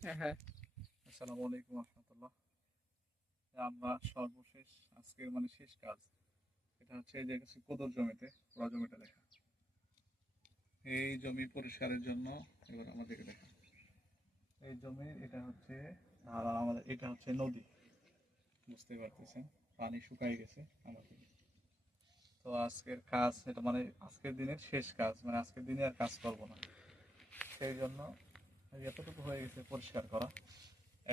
হ্যাঁ হ্যাঁ। আসসালামু আলাইকুম আমরা সর্বশেষ আজকের মানে শেষ কাজ। এটা হচ্ছে যে কোদর জমিতে পুরো জমিটা দেখা এই জমি পরিষ্কারের জন্য এবার আমাদেরকে দেখা। এই জমি, এটা হচ্ছে, আর আমাদের, এটা হচ্ছে নদী। বুঝতে পারতেছেন? পানি শুকাই গেছে আমাদের তো আজকের কাজ, এটা মানে আজকের দিনের শেষ কাজ। মানে আজকের দিনে আর কাজ করব না। সেই জন্য এতটুকু হয়ে গেছে, পরিষ্কার করা।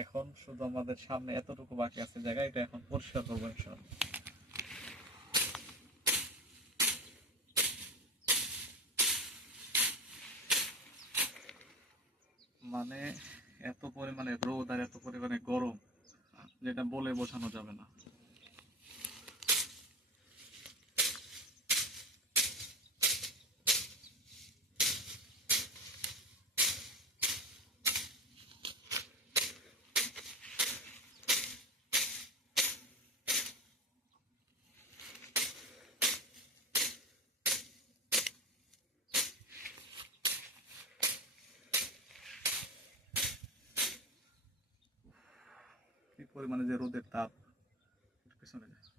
এখন শুধু আমাদের সামনে এতটুকু বাকি আছে জায়গা, এটা এখন পরিষ্কার করব ইনশাআল্লাহ। মানে এত পরিমাণে রোদ আর এত পরিমাণে গরম, যেটা বলে বোঝানো যাবে না। পরিমাণে যে রোদের তাপ একটু পেছনে যায়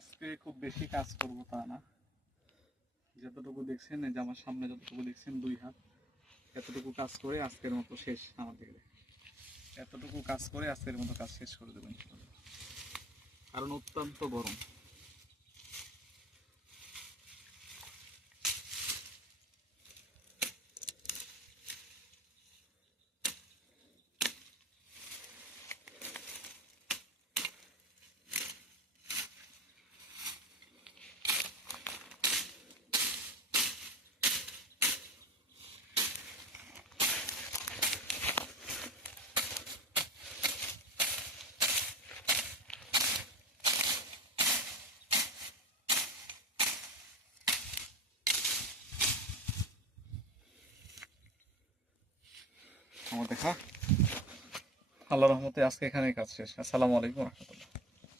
আজকে খুব বেশি কাজ করব তা না। যতটুকু দেখছেন যে আমার সামনে যতটুকু দেখছেন, দুই হাত, এতটুকু কাজ করে আজকের মতো শেষ আমাদের। এতটুকু কাজ করে আজকের মতো কাজ শেষ করে দেবেন কারণ অত্যন্ত গরম। আমার দেখা। আল্লাহ রহমতে আজকে এখানেই কাজ শেষ। আসসালামু আলাইকুম রহমতুল্লাহ।